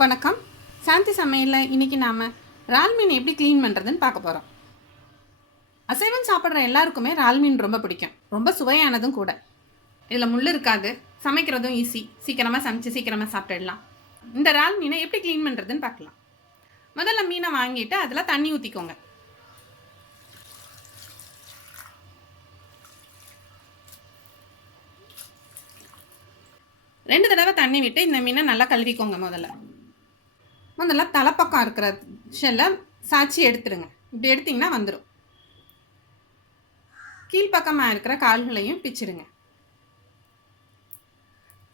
வணக்கம். சாந்தி சமையலில் இன்றைக்கி நாம் இறால் மீன் எப்படி க்ளீன் பண்ணுறதுன்னு பார்க்க போகிறோம். அசைவம் சாப்பிட்ற எல்லாருக்குமே இறால் மீன் ரொம்ப பிடிக்கும். ரொம்ப சுவையானதும் கூட. இதில் முள் இருக்காது, சமைக்கிறதும் ஈஸி. சீக்கிரமாக சமைச்சு சீக்கிரமாக சாப்பிட்டுடலாம். இந்த இறால் மீனை எப்படி க்ளீன் பண்ணுறதுன்னு பார்க்கலாம். முதல்ல மீனை வாங்கிட்டு அதில் தண்ணி ஊற்றிக்கோங்க. ரெண்டு தடவை தண்ணி விட்டு இந்த மீனை நல்லா கழுவிக்கோங்க. முதல்ல தலைப்பக்கம் இருக்கிற ஷெல்லை சாய்ச்சி எடுத்துடுங்க. இப்படி எடுத்திங்கன்னா வந்துடும். கீழ்ப்பக்கமாக இருக்கிற கால்களையும் பிச்சிடுங்க.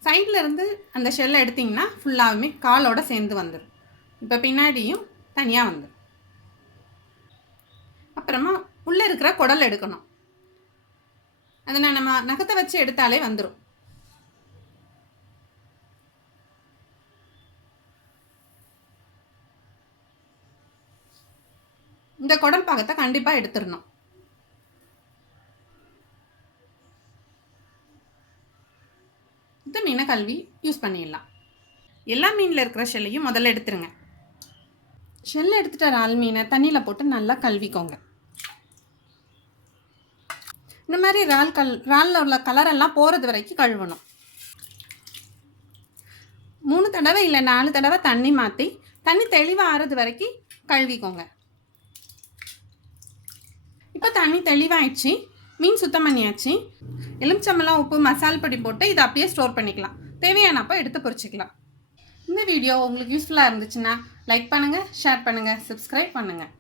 சைடில் இருந்து அந்த ஷெல்லை எடுத்திங்கன்னா ஃபுல்லாகவுமே காலோடு சேர்ந்து வந்துடும். இப்போ பின்னாடியும் தனியாக வந்துடும். அப்புறமா உள்ளே இருக்கிற குடல் எடுக்கணும். அதை நம்ம நகத்தை வச்சு எடுத்தாலே வந்துடும். இந்த குடல் பாகத்தை கண்டிப்பாக எடுத்துடணும். இந்த மீனை கழுவி யூஸ் பண்ணிடலாம். எல்லா மீனில் இருக்கிற ஷெல்லையும் முதல்ல எடுத்துருங்க. ஷெல்லை எடுத்துகிட்ட இறால் மீனை தண்ணியில் போட்டு நல்லா கழுவிக்கோங்க. இந்த மாதிரி இறாலில் உள்ள கலரெல்லாம் போகிறது வரைக்கும் கழுவணும். 3 தடவை இல்லை 4 தடவை தண்ணி மாற்றி தண்ணி தெளிவாக ஆறுறது வரைக்கும் கழுவிக்கோங்க. இப்போ தண்ணி தெளிவாகிடுச்சு. மீன் சுத்தம் பண்ணியாச்சு. எலுமிச்சம்பழம், உப்பு, மசால் பொடி போட்டு இதை அப்படியே ஸ்டோர் பண்ணிக்கலாம். தேவையானப்போ எடுத்து பொரிச்சிக்கலாம். இந்த வீடியோ உங்களுக்கு யூஸ்ஃபுல்லாக இருந்துச்சுன்னா லைக் பண்ணுங்கள், ஷேர் பண்ணுங்கள், சப்ஸ்கிரைப் பண்ணுங்கள்.